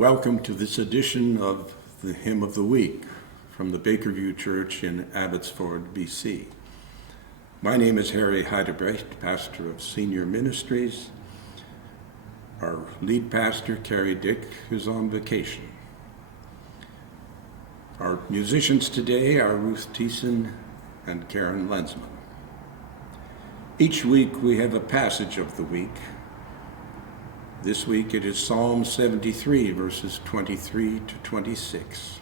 Welcome to this edition of the Hymn of the Week from the Bakerview Church in Abbotsford, BC. My name is Henry Heidebrecht, pastor of Senior Ministries. Our lead pastor, Carrie Dick, is on vacation. Our musicians today are Ruth Thiessen and Karen Lenzmann. Each week we have a passage of the week. This week it is Psalm 73, verses 23 to 26.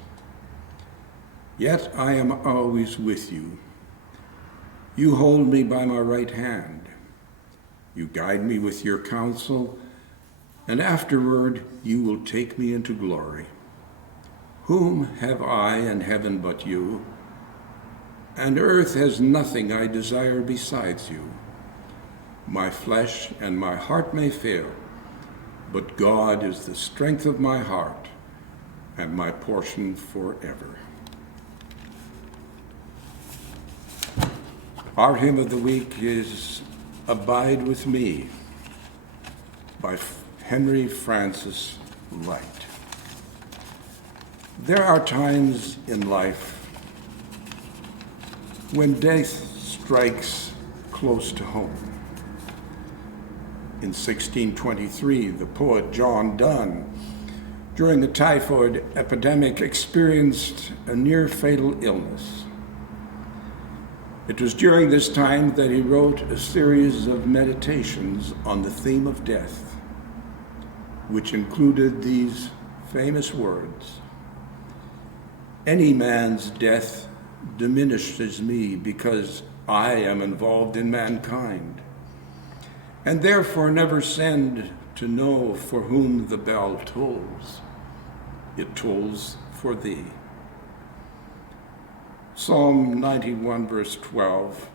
Yet I am always with you. You hold me by my right hand. You guide me with your counsel, and afterward you will take me into glory. Whom have I in heaven but you? And earth has nothing I desire besides you. My flesh and my heart may fail, but God is the strength of my heart and my portion forever. Our hymn of the week is Abide With Me by Henry Lyte. There are times in life when death strikes close to home. In 1623, the poet John Donne, during the typhoid epidemic, experienced a near-fatal illness. It was during this time that he wrote a series of meditations on the theme of death, which included these famous words: "Any man's death diminishes me because I am involved in mankind, and therefore never send to know for whom the bell tolls. It tolls for thee." Psalm 91, verse 12,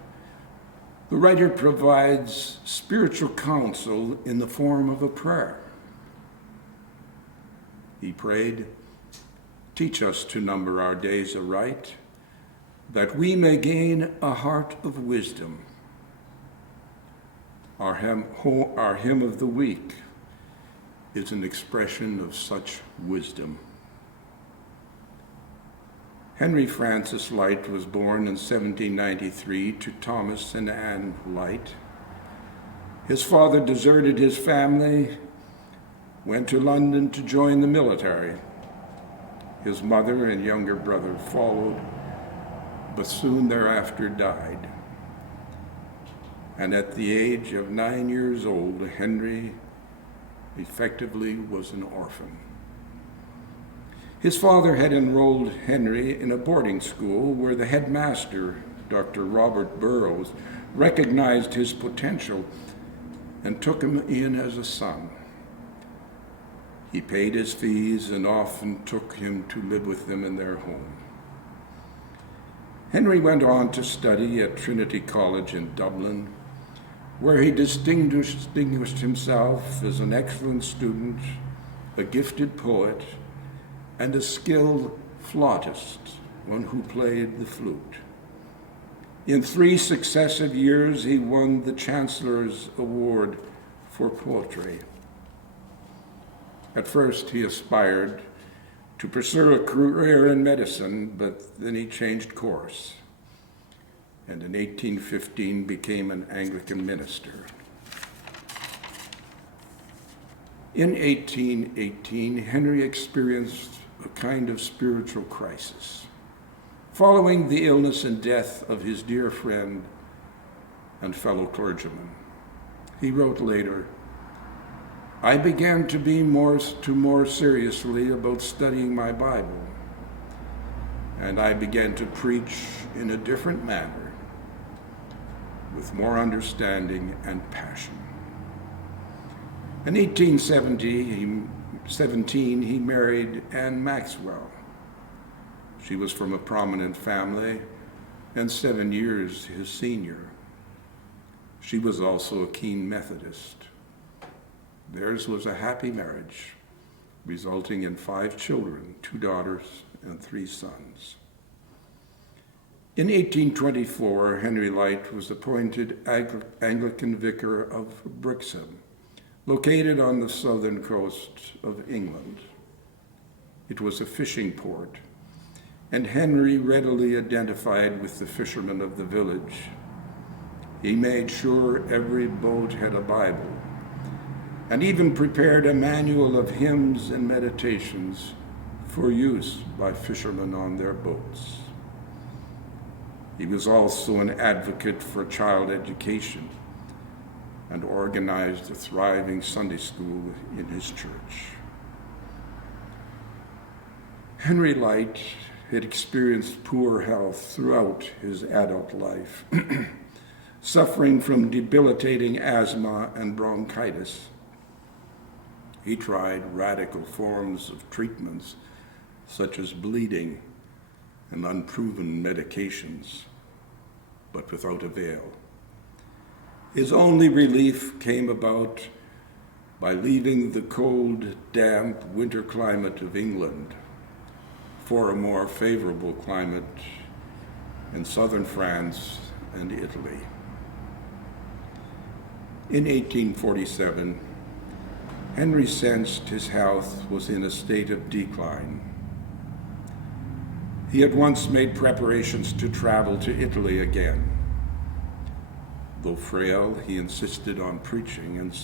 the writer provides spiritual counsel in the form of a prayer. He prayed, "Teach us to number our days aright, that we may gain a heart of wisdom." Our hymn of the week is an expression of such wisdom. Henry Lyte was born in 1793 to Thomas and Anne Lyte. His father deserted his family, went to London to join the military. His mother and younger brother followed, but soon thereafter died. And at the age of 9 years old, Henry effectively was an orphan. His father had enrolled Henry in a boarding school where the headmaster, Dr. Robert Burroughs, recognized his potential and took him in as a son. He paid his fees and often took him to live with them in their home. Henry went on to study at Trinity College in Dublin, where he distinguished himself as an excellent student, a gifted poet, and a skilled flautist, one who played the flute. In 3 successive years, he won the Chancellor's Award for Poetry. At first, he aspired to pursue a career in medicine, but then he changed course, and in 1815 became an Anglican minister. In 1818, Henry experienced a kind of spiritual crisis, following the illness and death of his dear friend and fellow clergyman. He wrote later, "I began to be more seriously about studying my Bible, and I began to preach in a different manner, with more understanding and passion." In 1817, he married Anne Maxwell. She was from a prominent family and 7 years his senior. She was also a keen Methodist. Theirs was a happy marriage, resulting in 5 children, 2 daughters and 3 sons. In 1824, Henry Lyte was appointed Anglican vicar of Brixham, located on the southern coast of England. It was a fishing port, and Henry readily identified with the fishermen of the village. He made sure every boat had a Bible, and even prepared a manual of hymns and meditations for use by fishermen on their boats. He was also an advocate for child education and organized a thriving Sunday school in his church. Henry Lyte had experienced poor health throughout his adult life, suffering from debilitating asthma and bronchitis. He tried radical forms of treatments, such as bleeding and unproven medications, but without avail. His only relief came about by leaving the cold, damp winter climate of England for a more favorable climate in southern France and Italy. In 1847, Henry sensed his health was in a state of decline. He had once made preparations to travel to Italy again. Though frail, he insisted on preaching and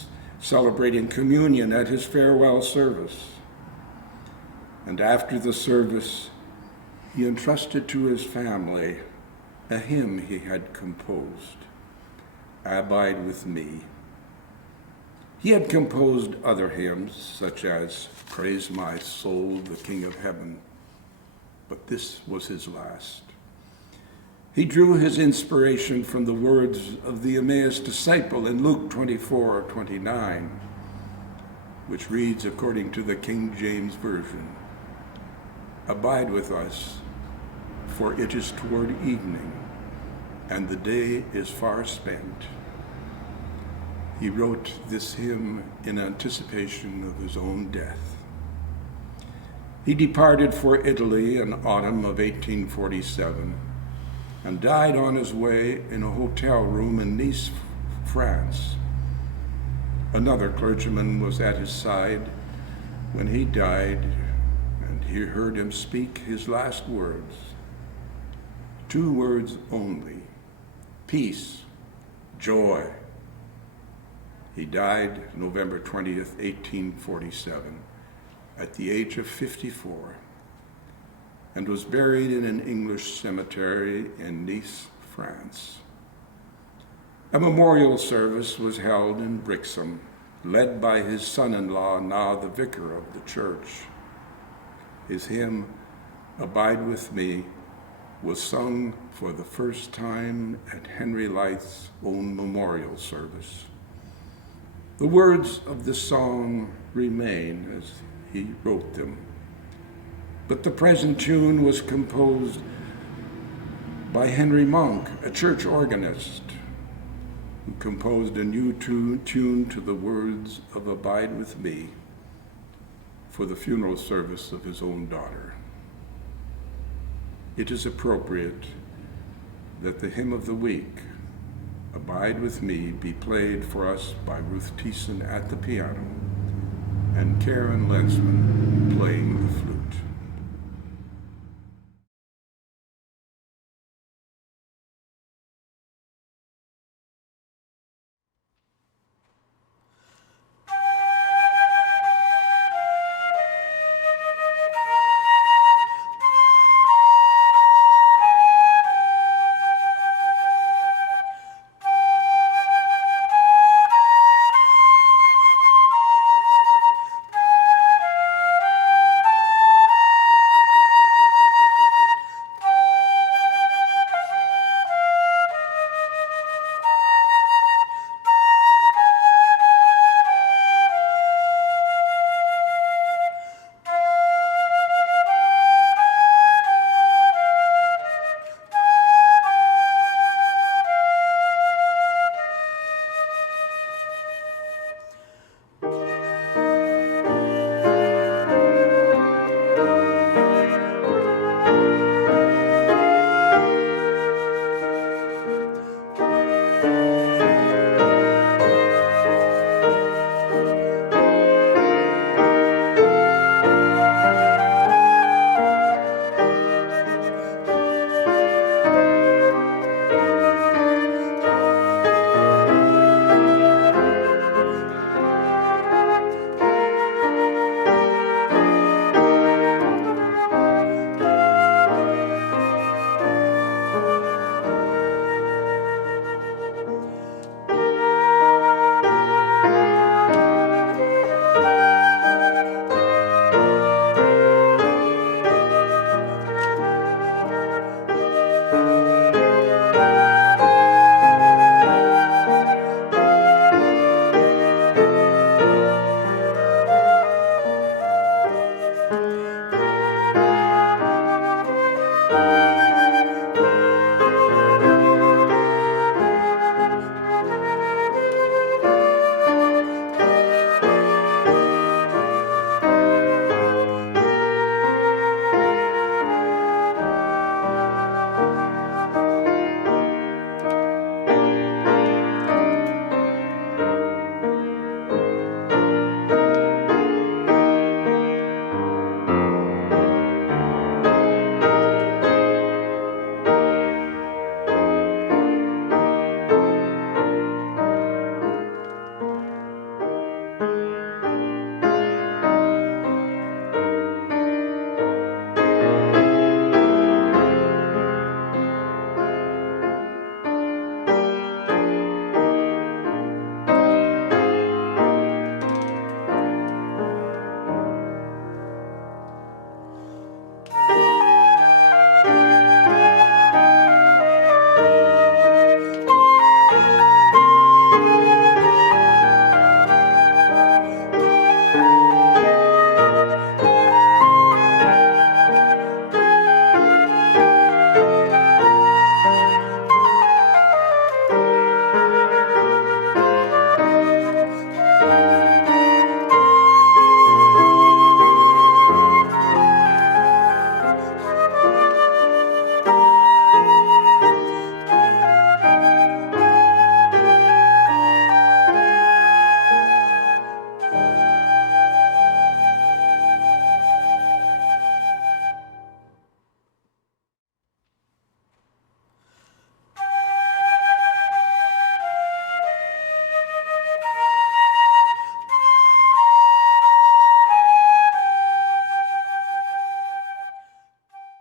celebrating communion at his farewell service. And after the service, he entrusted to his family a hymn he had composed, "Abide with Me." He had composed other hymns, such as "Praise My Soul, the King of Heaven," but this was his last. He drew his inspiration from the words of the Emmaus disciple in Luke 24:29, which reads according to the King James Version, "Abide with us, for it is toward evening, and the day is far spent." He wrote this hymn in anticipation of his own death. He departed for Italy in autumn of 1847 and died on his way in a hotel room in Nice, France. Another clergyman was at his side when he died, and he heard him speak his last words. 2 words only: peace, joy. He died November 20th, 1847, at the age of 54, and was buried in an English cemetery in Nice, France. A memorial service was held in Brixham, led by his son-in-law, now the vicar of the church. His hymn, "Abide with Me," was sung for the first time at Henry Lyte's own memorial service. The words of the song remain as he wrote them, but the present tune was composed by Henry Monk, a church organist, who composed a new tune to the words of "Abide with Me" for the funeral service of his own daughter. It is appropriate that the hymn of the week, "Abide with Me," be played for us by Ruth Thiessen at the piano and Karen Lenzmann playing the flute.